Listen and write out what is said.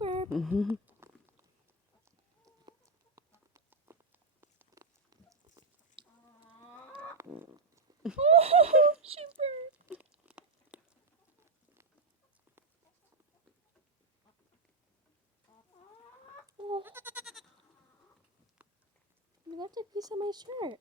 burped. Oh, she burped. Oh. You left a piece of my shirt.